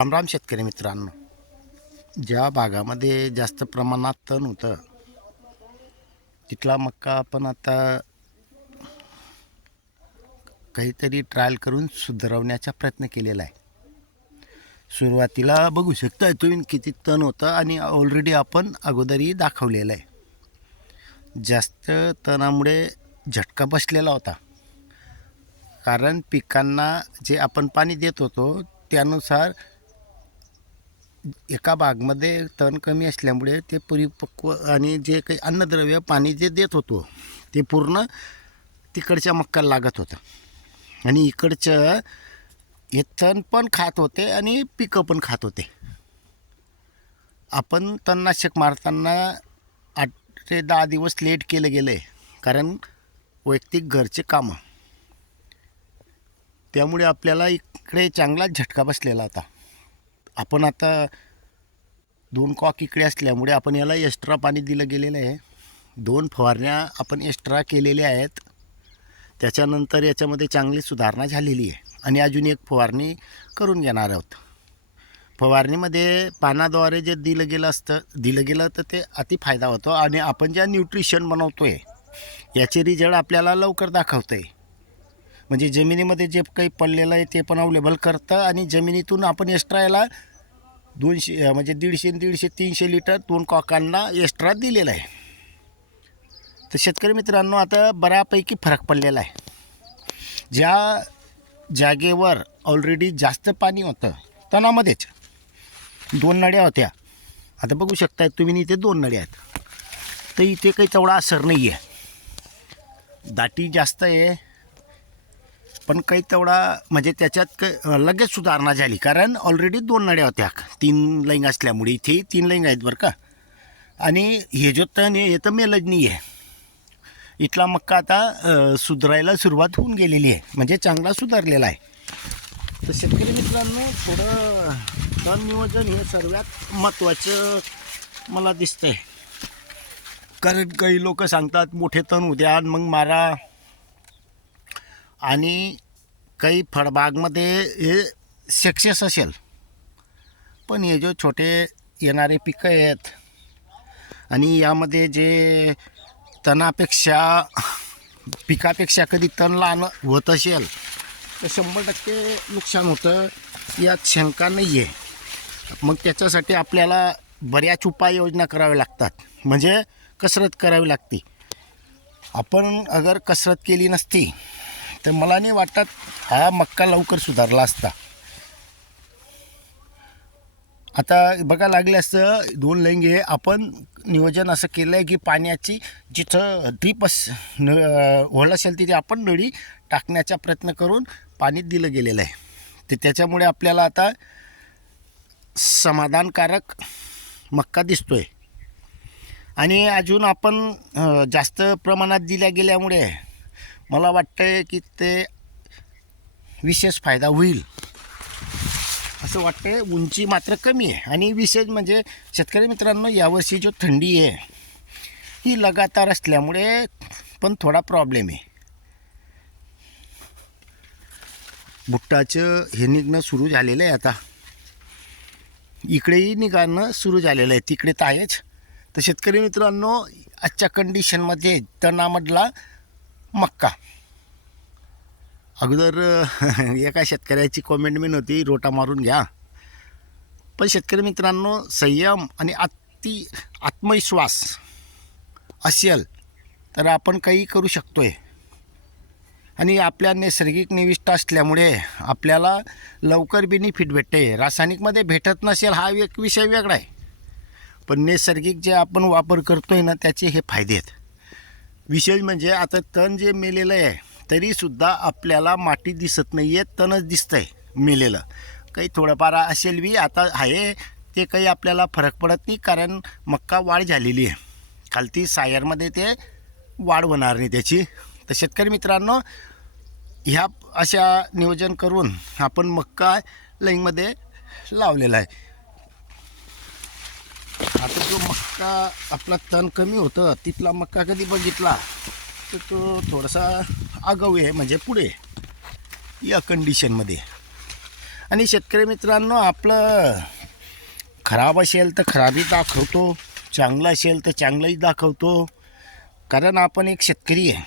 रामराम शेतकरी मित्रांनो, ज्या भागामध्ये जास्त प्रमाणात तण होतं तिथला मक्का आपण आता काहीतरी ट्रायल करून सुधारवण्याचा प्रयत्न केलेला आहे. सुरुवातीला बघू शकता तुम्ही किती तण होतं आणि ऑलरेडी आपण अगोदरही दाखवलेलं आहे. जास्त तणामुळे झटका बसलेला होता, कारण पिकांना जे आपण पाणी देत होतो त्यानुसार एका भागमध्ये तण कमी असल्यामुळे ते परिपक्व आणि जे काही अन्नद्रव्य पाणी जे देत होतो ते पूर्ण तिकडच्या मक्काला लागत होतं आणि इकडचं हे तण पण खात होते आणि पिकं पण खात होते. आपण तणनाशक मारताना 8 ते 10 दिवस लेट केलं गेलं आहे, कारण वैयक्तिक घरचे कामं, त्यामुळे आपल्याला इकडे चांगलाच झटका बसलेला होता. आपण आता 2 कॉक इकडे असल्यामुळे आपण याला एक्स्ट्रा पाणी दिलं गेलेलं आहे. 2 फवारण्या आपण एक्स्ट्रा केलेल्या आहेत. त्याच्यानंतर याच्यामध्ये चांगली सुधारणा झालेली आहे आणि अजून एक फवारणी करून घेणार आहोत. फवारणीमध्ये पानाद्वारे जे दिलं गेलं तर ते अति फायदा होतो आणि आपण ज्या न्यूट्रिशन बनवतो आहे याचे रिझल्ट आपल्याला लवकर दाखवतं आहे. म्हणजे जमिनीमध्ये जे काही पडलेलं आहे ते पण अवेलेबल करतं आणि जमिनीतून आपण एक्स्ट्रा याला 200 म्हणजे 150 300 लिटर 2 कॉकांना एक्स्ट्रा दिलेलं आहे. तर शेतकरी मित्रांनो, आता बऱ्यापैकी फरक पडलेला आहे. ज्या जागेवर ऑलरेडी जास्त पाणी होतं तणामध्येच 2 नळ्या होत्या, आता बघू शकताय तुम्ही इथे 2 नळ्या आहेत, तर इथे काही तेवढा असर नाही आहे. दाटी जास्त आहे पण काही तेवढा म्हणजे त्याच्यात लगेच सुधारणा झाली, कारण ऑलरेडी 2 नळ्या होत्या 3 लैंग असल्यामुळे. इथे 3 लैंग आहेत बरं का. आणि हे जो तण आहे हे तर मेलच नाही आहे. इथला मक्का आता सुधारायला सुरुवात होऊन गेलेली आहे, म्हणजे चांगला सुधारलेला आहे. तर शेतकरी मित्रांनो, थोडं तण नियोजन हे सर्वात महत्त्वाचं मला दिसतंय, कारण काही लोक सांगतात मोठे तण उद्या मग मारा, आणि काही फळबागमध्ये हे सक्सेस असेल, पण हे जो छोटे येणारे पिकं आहेत आणि यामध्ये जे तणापेक्षा पिकापेक्षा कधी तण लहान होत असेल तर 100% नुकसान होतं, यात शंका नाही आहे. मग त्याच्यासाठी आपल्याला बऱ्याच उपाययोजना कराव्या लागतात, म्हणजे कसरत करावी लागते. आपण अगर कसरत केली नसती तर मला नाही वाटत हा मक्का लवकर सुधारला असता. आता बघा लागले असतं 2 लैंगे आपण नियोजन असं केलं आहे की पाण्याची जिथं ड्रीप होल असेल तिथे आपण नळी टाकण्याचा प्रयत्न करून पाणी दिलं गेलेलं आहे. तर त्याच्यामुळे आपल्याला आता समाधानकारक मक्का दिसतो आहे. आणि अजून आपण जास्त प्रमाणात दिल्या गेल्यामुळे मला वाटतं आहे की ते विशेष फायदा होईल असं वाटते. उंची मात्र कमी आहे आणि विशेष म्हणजे शेतकरी मित्रांनो, यावर्षी जो थंडी आहे ही लगातार असल्यामुळे पण थोडा प्रॉब्लेम आहे. भुट्टाचं हे निघणं सुरू झालेलं आहे, आता इकडेही निघणं सुरू झालेलं आहे, तिकडे तर आहेच. तर शेतकरी मित्रांनो, आजच्या कंडिशनमध्ये तणामधला मक्का, अगोदर एका शेतकऱ्याची कॉमेंट मी नव्हती रोटा मारून घ्या, पण शेतकरी मित्रांनो, संयम आणि आत्मविश्वास असेल तर आपण काही करू शकतो आहे. आणि आपल्या नैसर्गिक निविष्ठा असल्यामुळे आपल्याला लवकर बेनिफिट भेटते. रासायनिकमध्ये भेटत नसेल हा एक विषय वेगळा आहे, पण नैसर्गिक जे आपण वापर करतो आहे ना त्याचे हे फायदे आहेत. विशेष म्हणजे आता तण जे मेलेलं आहे तरीसुद्धा आपल्याला माती दिसत नाही आहे, तणच दिसतं आहे मेलेलं. काही थोडंफार असेल बी आता आहे ते काही आपल्याला फरक पडत नाही, कारण मक्का वाढ झालेली आहे. खालती सायरमध्ये ते वाढ होणार नाही त्याची. तर शेतकरी मित्रांनो, ह्या अशा नियोजन करून आपण मक्का लाईनमध्ये लावलेला आहे. आता जो मक्का आपला तण कमी होतं तिथला मक्का कधी बघितला तर तो थोडासा आगाऊ आहे, म्हणजे पुढे या कंडिशनमध्ये. आणि शेतकरी मित्रांनो, आपलं खराब असेल तर खराबी दाखवतो, चांगलं असेल तर चांगलंही दाखवतो, कारण आपण एक शेतकरी आहे.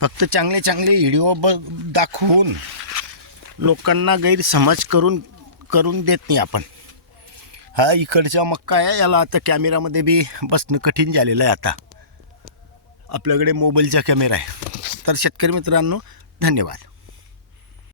फक्त चांगले चांगले व्हिडिओ दाखवून लोकांना गैरसमज करून देत नाही आपण. हा इकडचा मक्का आहे, याला आता कॅमेरामध्ये बी बसणं कठीण झालेलं आहे. आता आपल्याकडे मोबाईलचा कॅमेरा आहे. तर शेतकरी मित्रांनो, धन्यवाद.